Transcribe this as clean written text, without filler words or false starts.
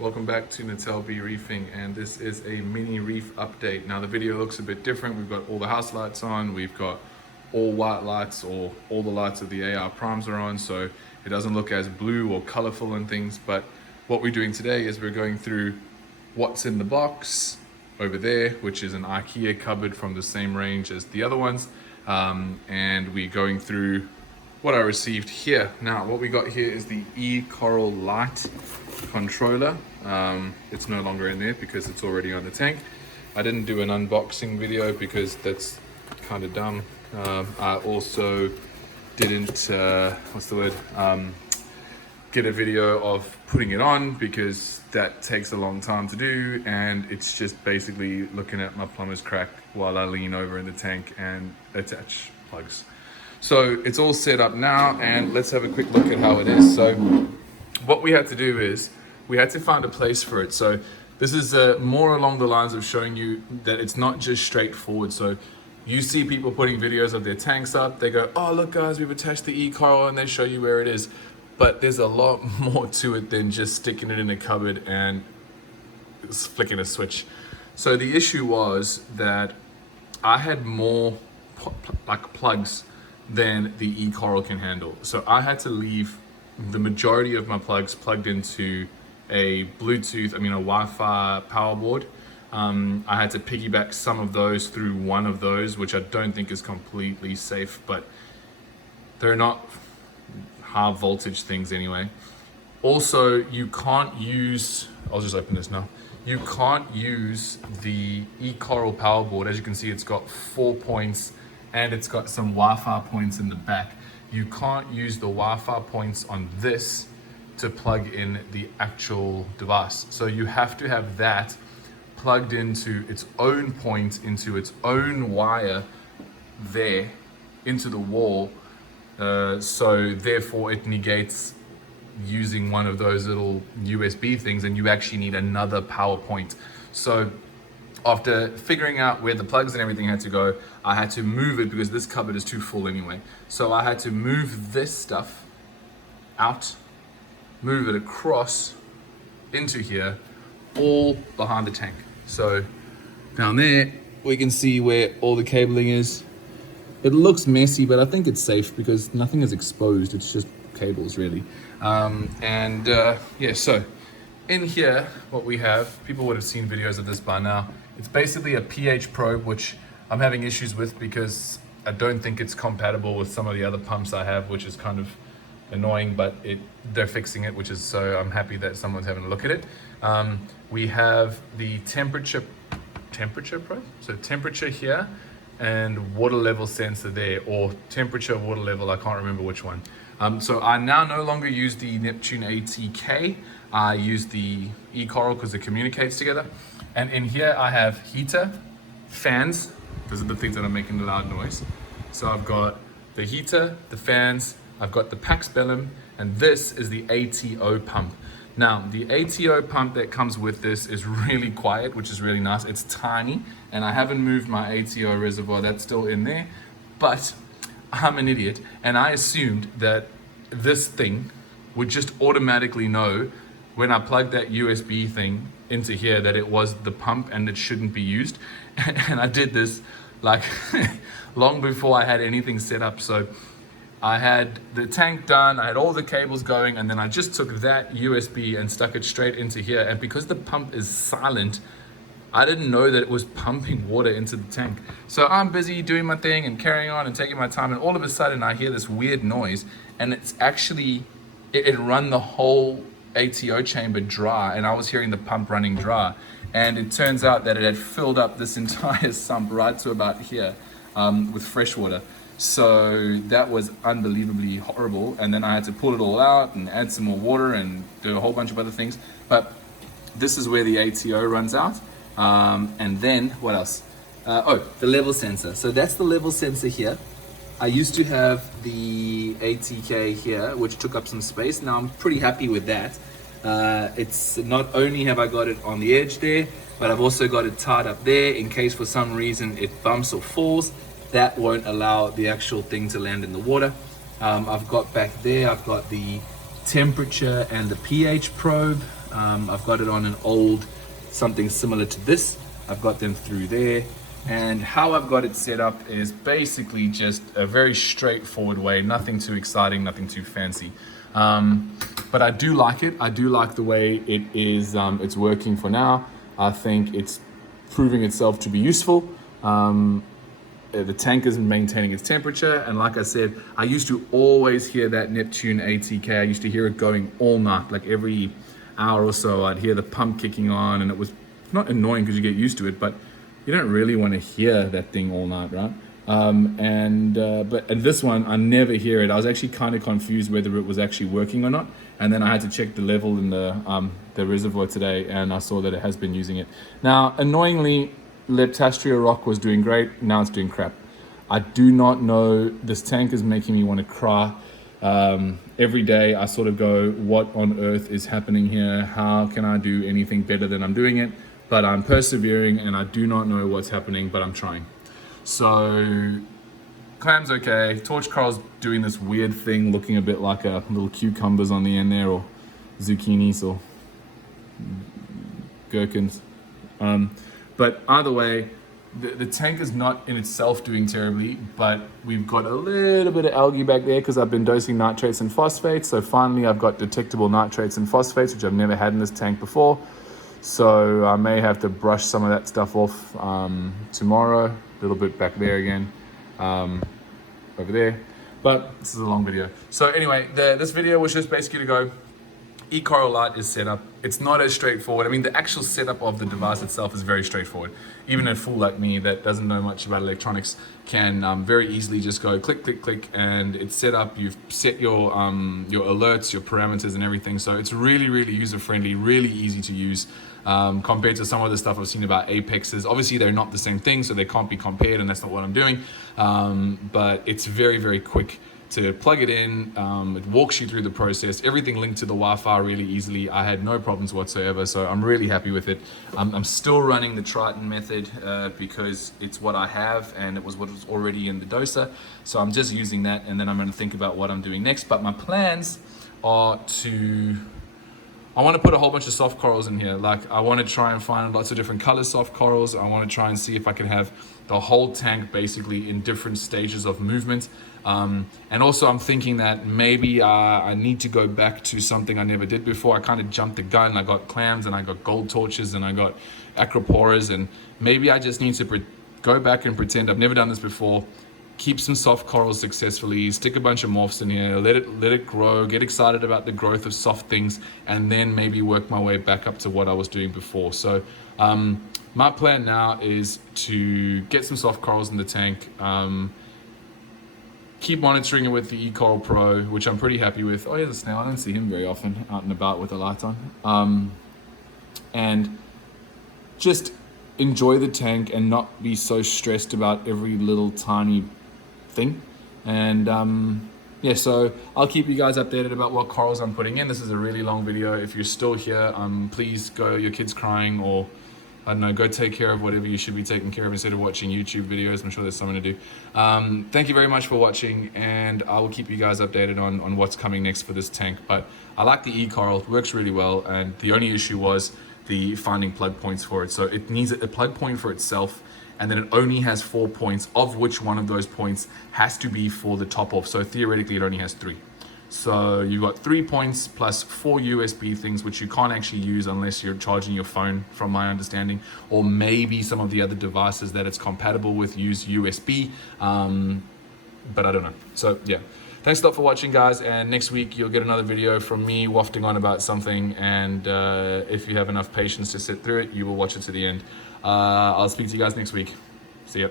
Welcome back to Natal B Reefing, and this is a mini reef update. Now the video looks a bit different. We've got all the house lights on, we've got all white lights, or all the lights of the AR primes are on, so it doesn't look as blue or colorful and things. But what we're doing today is we're going through what's in the box over there, which is an IKEA cupboard from the same range as the other ones, and we're going through what I received here. Now what we got here is the EKoral lite controller. It's no longer in there because it's already on the tank. I didn't do an unboxing video because that's kind of dumb. I also didn't get a video of putting it on because that takes a long time to do, and it's just basically looking at my plumber's crack while I lean over in the tank and attach plugs. So it's all set up now, and let's have a quick look at how it is. So what we had to do is we had to find a place for it. So this is more along the lines of showing you that it's not just straightforward. So you see people putting videos of their tanks up, they go, oh look guys, we've attached the EKoral, and they show you where it is. But there's a lot more to it than just sticking it in a cupboard and flicking a switch. So the issue was that I had more plugs than the EKoral can handle. So I had to leave the majority of my plugs plugged into a Wi-Fi power board. I had to piggyback some of those through one of those, which I don't think is completely safe, but they're not high voltage things anyway. Also, you can't use, I'll just open this now. You can't use the EKoral power board. As you can see, it's got 4 points and it's got some Wi-Fi points in the back. You can't use the Wi-Fi points on this to plug in the actual device. So you have to have that plugged into its own point, into its own wire there, into the wall. So therefore it negates using one of those little USB things, and you actually need another power point. So after figuring out where the plugs and everything had to go, I had to move it because this cupboard is too full anyway. So I had to move this stuff out, move it across into here, all behind the tank. So down there, we can see where all the cabling is. It looks messy, but I think it's safe because nothing is exposed. It's just cables really. Yeah, so in here, what we have, people would have seen videos of this by now. It's basically a pH probe, which I'm having issues with because I don't think it's compatible with some of the other pumps I have, which is kind of annoying, but they're fixing it, which is, so I'm happy that someone's having a look at it. We have the temperature probe, so temperature here, and water level sensor there, or temperature, water level, I can't remember which one. So I now no longer use the Neptune ATK, I use the EKoral because it communicates together. And in here I have heater, fans, those are the things that are making the loud noise. So I've got the heater, the fans, I've got the Pax Bellum, and this is the ATO pump. Now, the ATO pump that comes with this is really quiet, which is really nice. It's tiny, and I haven't moved my ATO reservoir, that's still in there, but I'm an idiot, and I assumed that this thing would just automatically know when I plugged that USB thing into here that it was the pump and it shouldn't be used. And I did this like long before I had anything set up. So I had the tank done, I had all the cables going, and then I just took that USB and stuck it straight into here. And because the pump is silent, I didn't know that it was pumping water into the tank. So I'm busy doing my thing and carrying on and taking my time, and all of a sudden I hear this weird noise, and it's actually, it run the whole ATO chamber dry, and I was hearing the pump running dry. And it turns out that it had filled up this entire sump right to about here with fresh water. So that was unbelievably horrible, and then I had to pull it all out and add some more water and do a whole bunch of other things. But this is where the ATO runs out. And then what else? The level sensor. So that's the level sensor here. I used to have the ATK here, which took up some space. Now I'm pretty happy with that. It's not only have I got it on the edge there, but I've also got it tied up there in case for some reason it bumps or falls. That won't allow the actual thing to land in the water. I've got back there, I've got the temperature and the pH probe. I've got it on an old, something similar to this. I've got them through there. And how I've got it set up is basically just a very straightforward way, nothing too exciting, nothing too fancy. But I do like it. I do like the way it is, it's working for now. I think it's proving itself to be useful. The tank is maintaining its temperature, and like I said, I used to always hear that Neptune ATK. I used to hear it going all night, like every hour or so I'd hear the pump kicking on, and it was not annoying because you get used to it, but you don't really want to hear that thing all night, right? But this one, I never hear it. I was actually kind of confused whether it was actually working or not, and then I had to check the level in the reservoir today, and I saw that it has been using it. Now, annoyingly, Leptastria rock was doing great. Now it's doing crap. I do not know. This tank is making me want to cry. Every day I sort of go, what on earth is happening here? How can I do anything better than I'm doing it? But I'm persevering, and I do not know what's happening, but I'm trying. So clam's okay. Torch coral's doing this weird thing, looking a bit like a little cucumbers on the end there, or zucchinis or gherkins. But either way, the tank is not in itself doing terribly, but we've got a little bit of algae back there because I've been dosing nitrates and phosphates. So finally I've got detectable nitrates and phosphates, which I've never had in this tank before. So I may have to brush some of that stuff off tomorrow. A little bit back there again, over there. But this is a long video. So anyway, this video was just basically to go, EKoral Lite is set up. It's not as straightforward. I mean, the actual setup of the device itself is very straightforward. Even a fool like me that doesn't know much about electronics can very easily just go click, click, click, and it's set up. You've set your alerts, your parameters and everything. So it's really, really user-friendly, really easy to use compared to some of the stuff I've seen about Apexes. Obviously, they're not the same thing, so they can't be compared, and that's not what I'm doing. But it's very, very quick to plug it in. It walks you through the process, everything linked to the Wi-Fi really easily. I had no problems whatsoever, so I'm really happy with it. I'm still running the Triton method because it's what I have, and it was what was already in the doser, so I'm just using that, and then I'm going to think about what I'm doing next. But my plans are I want to put a whole bunch of soft corals in here. Like, I want to try and find lots of different color soft corals. I want to try and see if I can have the whole tank basically in different stages of movement. And also I'm thinking that maybe I need to go back to something I never did before. I kind of jumped the gun. I got clams and I got gold torches and I got acroporas, and maybe I just need to go back and pretend I've never done this before. Keep some soft corals successfully, stick a bunch of morphs in here, let it grow, get excited about the growth of soft things, and then maybe work my way back up to what I was doing before. So my plan now is to get some soft corals in the tank, keep monitoring it with the EKoral Pro, which I'm pretty happy with. Oh, here's a snail. I don't see him very often out and about with the light on. And just enjoy the tank and not be so stressed about every little tiny thing. And yeah, so I'll keep you guys updated about what corals I'm putting in. This is a really long video. If you're still here, please go, your kid's crying, or I don't know, go take care of whatever you should be taking care of instead of watching YouTube videos. I'm sure there's something to do. Thank you very much for watching, and I will keep you guys updated on what's coming next for this tank. But I like the EKoral, it works really well, and the only issue was the finding plug points for it. So it needs a plug point for itself, and then it only has 4 points, of which one of those points has to be for the top off. So theoretically it only has 3. So you got 3 points plus 4 USB things, which you can't actually use unless you're charging your phone, from my understanding, or maybe some of the other devices that it's compatible with use USB, but I don't know. So yeah, thanks a lot for watching, guys, and next week you'll get another video from me wafting on about something, and if you have enough patience to sit through it, you will watch it to the end. I'll speak to you guys next week. See ya.